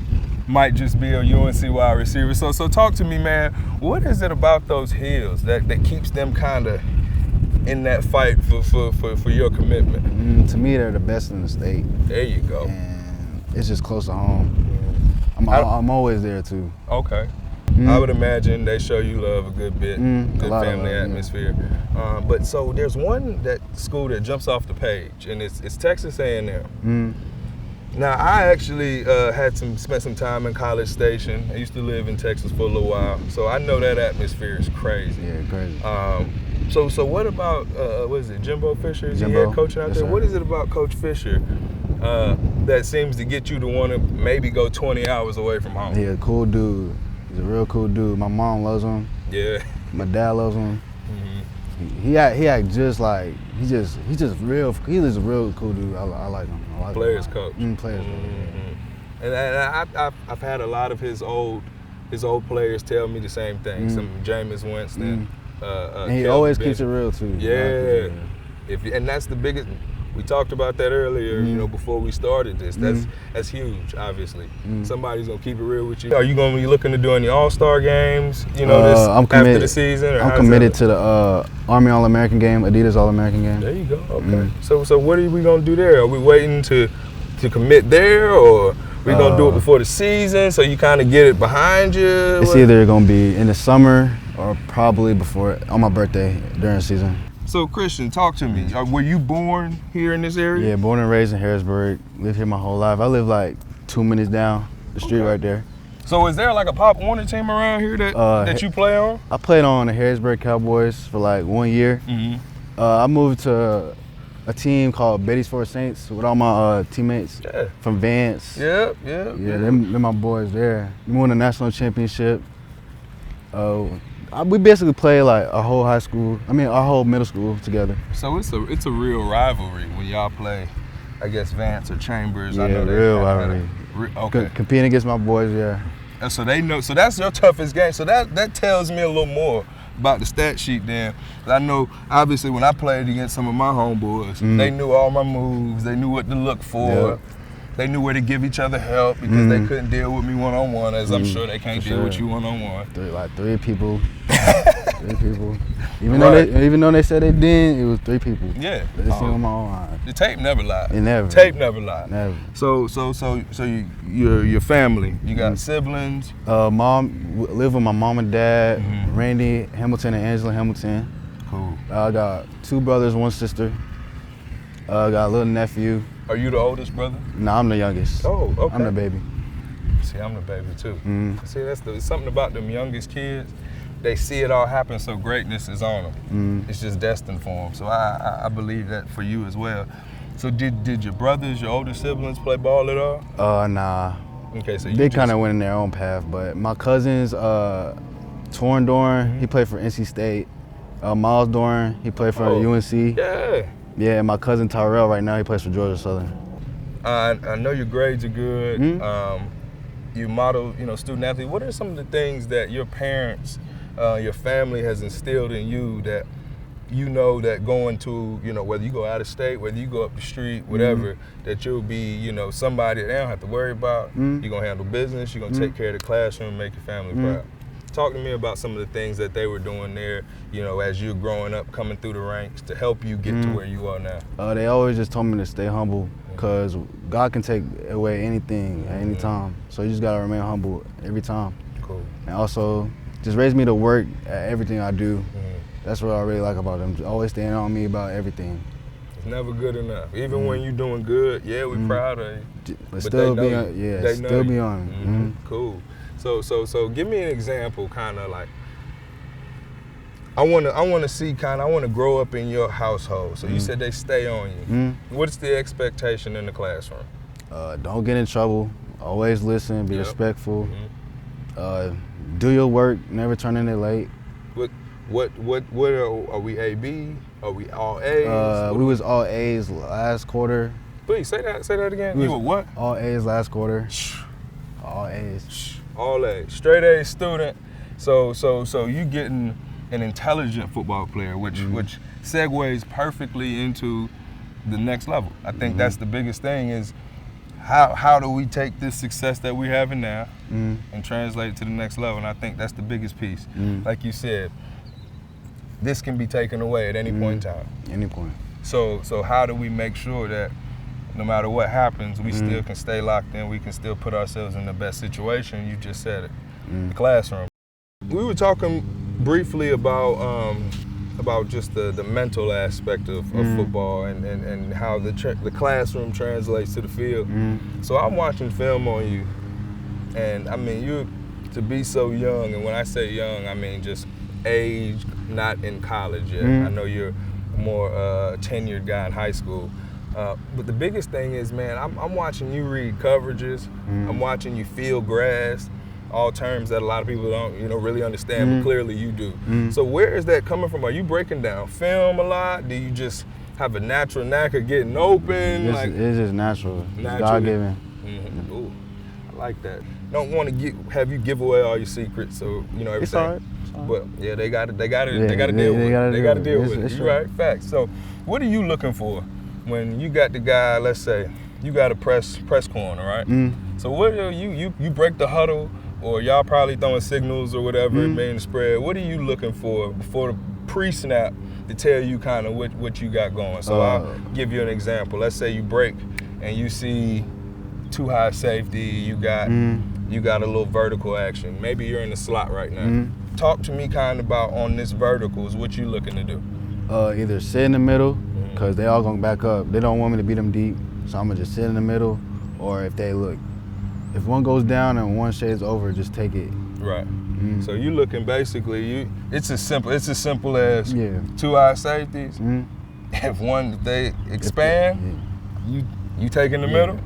might just be a UNC wide receiver. So talk to me, man. What is it about those heels that keeps them kind of in that fight for your commitment? To me, they're the best in the state. There you go. And it's just close to home. I'm always there too. Okay. I would imagine they show you love a good bit, good family atmosphere. Yeah. But so there's one school that jumps off the page, and it's Texas A&M. Now I actually spent some time in College Station. I used to live in Texas for a little while, so I know that atmosphere is crazy. Yeah, crazy. So what about what is it, Jimbo Fisher? Is he Jimbo, head coaching out there? sir. What is it about Coach Fisher that seems to get you to want to maybe go 20 hours away from home? Yeah, cool dude. He's a real cool dude. My mom loves him. Yeah. My dad loves him. He act just like he's just real cool dude. I like him. I like Players him. coach. Players coach. Mm-hmm. And I've had a lot of his old players tell me the same thing. Some Jameis Winston. And he Kelvin always Benjamin. keeps it real too. Yeah. And that's the biggest. We talked about that earlier, before we started this. That's huge, obviously. Somebody's gonna keep it real with you. Are you gonna be looking to do any All-Star games? After the season? Or I'm committed to the Army All-American game, Adidas All-American game. There you go. Okay. So what are we gonna do there? Are we waiting to commit there, or we gonna do it before the season so you kind of get it behind you? It's either gonna be in the summer or probably before on my birthday during the season. So Christian, talk to me. Were you born here in this area? Yeah, born and raised in Harrisburg. Lived here my whole life. I live like 2 minutes down the street right there. So is there like a Pop Warner team around here that you play on? I played on the Harrisburg Cowboys for like 1 year. I moved to a team called Betty's Ford Saints with all my teammates from Vance. Yeah, they're my boys there. We won the national championship. We basically play like our whole our whole middle school together. So it's a real rivalry when y'all play, I guess, Vance or Chambers. Yeah, I know real rivalry. Okay. Competing against my boys, yeah. And so they know. So that's your toughest game. So that tells me a little more about the stat sheet then. I know, obviously, when I played against some of my homeboys, they knew all my moves. They knew what to look for. Yep. They knew where to give each other help because they couldn't deal with me one-on-one, as I'm sure they can't deal with you one-on-one. Three people. 3 people. Even though they said they didn't, it was 3 people. Yeah. They seen on my own eyes. The tape never lied. It never. Tape never lied. Never. So your family, you got siblings? Mom, live with my mom and dad, Randy Hamilton and Angela Hamilton. Cool. I got 2 brothers, 1 sister. I got a little nephew. Are you the oldest brother? No, I'm the youngest. Oh, okay. I'm the baby. See, I'm the baby too. See, that's something about them youngest kids. They see it all happen, so greatness is on them. It's just destined for them. So I believe that for you as well. So did your brothers, your older siblings, play ball at all? Nah. Okay, so they kind of went in their own path, but my cousins, Torrin Dorn, he played for NC State. Miles Dorn, he played for UNC. Yeah. Yeah, and my cousin Tyrell right now, he plays for Georgia Southern. I know your grades are good. You model, student athlete. What are some of the things that your parents, your family has instilled in you that that going to, whether you go out of state, whether you go up the street, whatever, that you'll be, somebody that they don't have to worry about. You're going to handle business. You're going to take care of the classroom and make your family proud. Talk to me about some of the things that they were doing there, as you're growing up, coming through the ranks to help you get to where you are now. They always just told me to stay humble because God can take away anything at any time. So you just got to remain humble every time. Cool. And also just raise me to work at everything I do. That's what I really like about them. Always staying on me about everything. It's never good enough. Even when you're doing good, we're proud of you. But still be on, still be on. Cool. So give me an example, kind of like, I want to see I want to grow up in your household. So you said they stay on you. What's the expectation in the classroom? Don't get in trouble. Always listen. Be respectful. Do your work. Never turn in it late. What are we AB? Are we all A's? We was all A's last quarter. Please say that again. You were what? All A's last quarter. All A's. All A's. Straight A student. So you getting an intelligent football player, which segues perfectly into the next level. I think that's the biggest thing is how do we take this success that we're having now and translate it to the next level? And I think that's the biggest piece. Like you said, this can be taken away at any point in time. Any point. So how do we make sure that no matter what happens, we still can stay locked in, we can still put ourselves in the best situation? You just said it, the classroom. We were talking briefly about just the mental aspect of football and how the classroom translates to the field. So I'm watching film on you, and I mean, you to be so young, and when I say young, I mean just age, not in college yet. I know you're more tenured guy in high school. But the biggest thing is, man, I'm watching you read coverages. I'm watching you feel grass. all terms that a lot of people don't, really understand, but clearly you do. So where is that coming from? Are you breaking down film a lot? Do you just have a natural knack of getting open? It's just natural. It's God-given. Ooh, I like that. Don't want to have you give away all your secrets, so everything. It's all right. But yeah, they got to deal with it. They got to deal with it. You're right, facts. So, what are you looking for when you got the guy? Let's say you got a press corner, right? So what are you break the huddle, or y'all probably throwing signals or whatever, making the spread. What are you looking for before the pre-snap to tell you kind of what you got going? So I'll give you an example. Let's say you break and you see too high safety. You got a little vertical action. Maybe you're in the slot right now. Talk to me kind of about on this verticals, what you looking to do? Either sit in the middle, because they all gonna back up. They don't want me to beat them deep, so I'm gonna just sit in the middle. Or if one goes down and one shades over, just take it. Right. So you looking basically, it's as simple as two high safeties. If they expand, you take in the middle.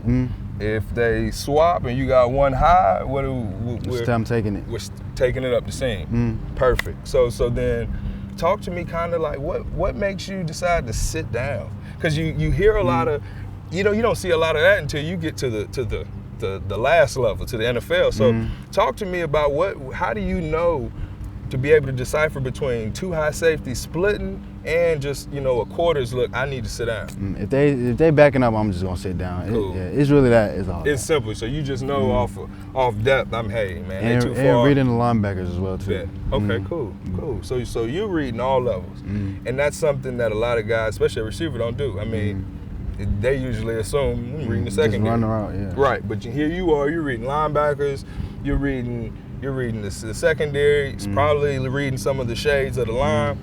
If they swap and you got one high, I'm taking it. We're taking it up the seam. Perfect. So then, talk to me kind of like what makes you decide to sit down? Because you hear a lot of, you don't see a lot of that until you get to the last level, to the NFL. So talk to me about how do you know to be able to decipher between two high safeties splitting and just a quarters look, I need to sit down. If they backing up, I'm just gonna sit down. Cool. It's really that. It's all. It's simple. So you just know off depth. Hey man, they too far. And reading the linebackers as well too. Yeah. Okay. Cool. So you're reading all levels, and that's something that a lot of guys, especially a receiver, don't do. I mean, they usually assume I'm reading the secondary. Just run around, yeah. Right, but here you are. You're reading linebackers. You're reading the secondary. It's probably reading some of the shades of the line.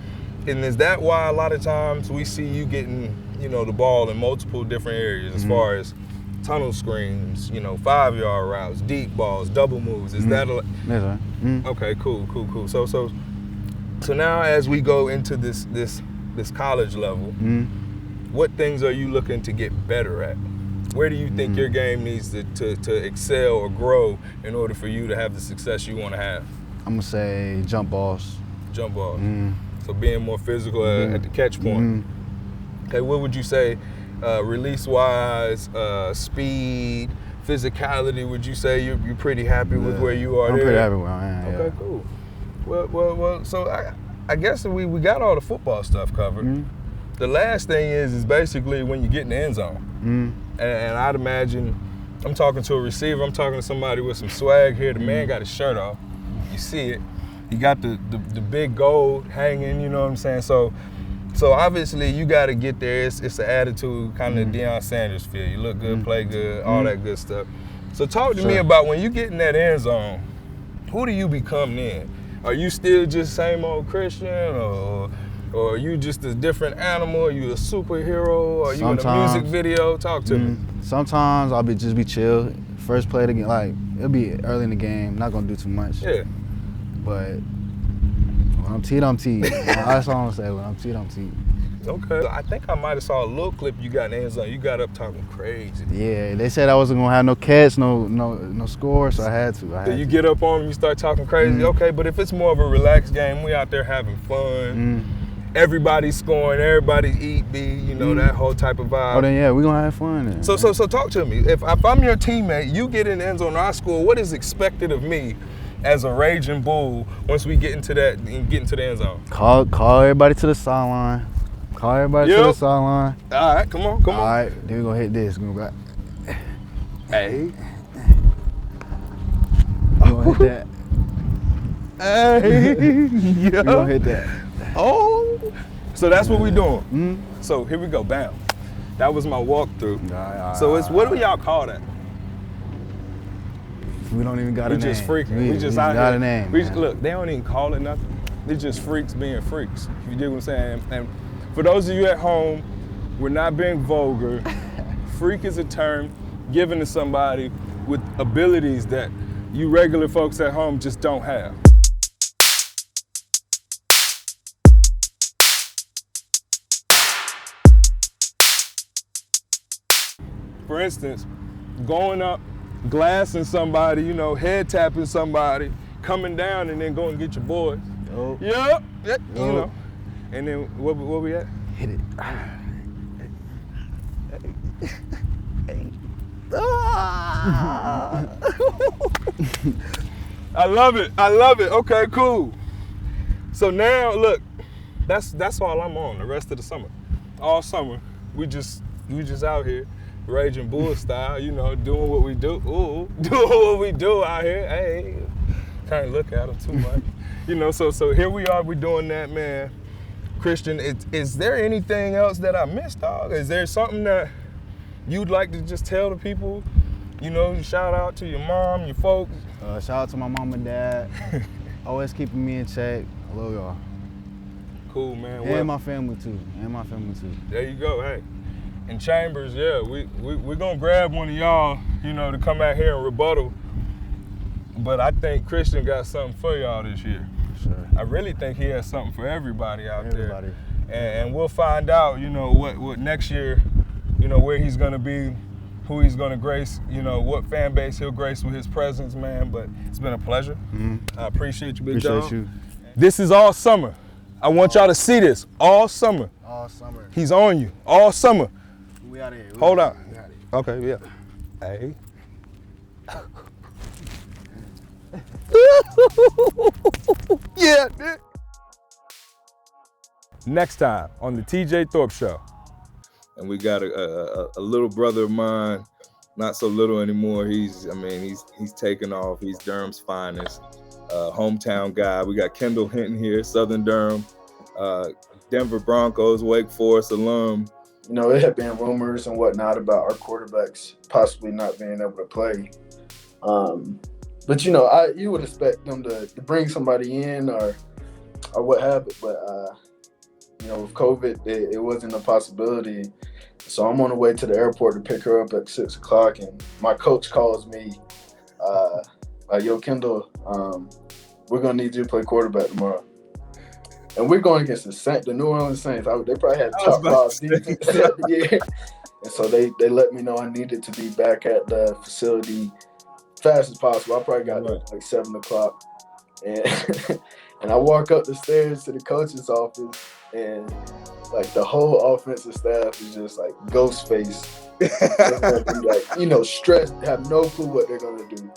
And is that why a lot of times we see you getting, the ball in multiple different areas as far as tunnel screens, 5-yard routes, deep balls, double moves? Is that Yes, sir. Okay, cool. So now as we go into this college level, what things are you looking to get better at? Where do you think your game needs to excel or grow in order for you to have the success you want to have? I'm gonna say jump balls. Jump balls. So being more physical at the catch point. Okay, what would you say, release-wise, speed, physicality? Would you say you're pretty happy with where you are? I'm there? pretty happy where I am. Okay, cool. Well. So I guess we got all the football stuff covered. The last thing is basically when you get in the end zone. And I'd imagine, I'm talking to a receiver, I'm talking to somebody with some swag here. The man got his shirt off. You see it. He got the big gold hanging, you know what I'm saying? So obviously you got to get there. It's an attitude, kind of Deion Sanders feel. You look good, play good, all that good stuff. So talk to me about when you get in that end zone, who do you become then? Are you still just same old Christian, or are you just a different animal? Are you a superhero? Are you in a music video? Talk to me. Sometimes I'll just be chill. First play of the game, like it'll be early in the game. Not gonna do too much. Yeah. But when I'm teed, I'm teed. That's all I'm gonna say. When I'm teed, I'm teed. Okay. I think I might have saw a little clip you got in the end zone. You got up talking crazy. Yeah, they said I wasn't gonna have no catch, no score, so I had to. So you get up on them, you start talking crazy. Okay, but if it's more of a relaxed game, we out there having fun. Everybody's scoring, everybody's eat, be, that whole type of vibe. Oh, then yeah, we're gonna have fun then. So talk to me. If I'm your teammate, you get in the end zone, I score, what is expected of me as a raging bull once we get into the end zone? Call everybody to the sideline. Call everybody to the sideline. All right, come on. All right, then we're gonna hit this. We're gonna go. Hey. We're gonna hit that. Hey. We're gonna hit that. Oh. So that's what we doing. So here we go, bam. That was my walkthrough. So it's, what do y'all call that? We don't even got a name. We just freaking. We just out got here. a name. Look, they don't even call it nothing. They're just freaks being freaks. You dig what I'm saying? And for those of you at home, we're not being vulgar. Freak is a term given to somebody with abilities that you regular folks at home just don't have. For instance, going up glassing somebody, you know, head tapping somebody, coming down and then go and get your boys. Oh. Yep. You know. And then where we at? Hit it. I love it. Okay, cool. So now look, that's all I'm on the rest of the summer. All summer, we just out here, raging bull style, you know, doing what we do. Ooh, doing what we do out here. Hey, can't look at them too much. You know, so here we are, we doing that, man. Christian, is there anything else that I missed, dog? Is there something that you'd like to just tell the people? You know, shout out to your mom, your folks. Shout out to my mom and dad. Always keeping me in check. I love y'all. Cool, man. And my family too. There you go, hey. In Chambers, yeah, we're gonna grab one of y'all, you know, to come out here and rebuttal. But I think Christian got something for y'all this year. Sure. I really think he has something for everybody out there. And we'll find out, you know, what next year, you know, where he's gonna be, who he's gonna grace, you know, what fan base he'll grace with his presence, man. But it's been a pleasure. I appreciate you, big dog. Appreciate you. This is all summer. I want y'all to see this all summer. All summer. He's on you all summer. We out of here. Hold on. Okay, yeah. Hey. Yeah. Next time on the TJ Thorpe Show. And we got a little brother of mine, not so little anymore. He's taken off. He's Durham's finest, hometown guy. We got Kendall Hinton here, Southern Durham, Denver Broncos, Wake Forest alum. You know, it had been rumors and whatnot about our quarterbacks possibly not being able to play. But, you know, you would expect them to bring somebody in or what have it. But, you know, with COVID, it wasn't a possibility. So I'm on the way to the airport to pick her up at 6 o'clock. And my coach calls me, like, yo, Kendall, we're going to need you to play quarterback tomorrow. And we're going against the New Orleans Saints. They probably had top 5 defense that year. And so they let me know I needed to be back at the facility fast as possible. I probably got there like 7 o'clock. And and I walk up the stairs to the coach's office, and like the whole offensive staff is just like ghost face. Like, you know, stressed, have no clue what they're gonna do.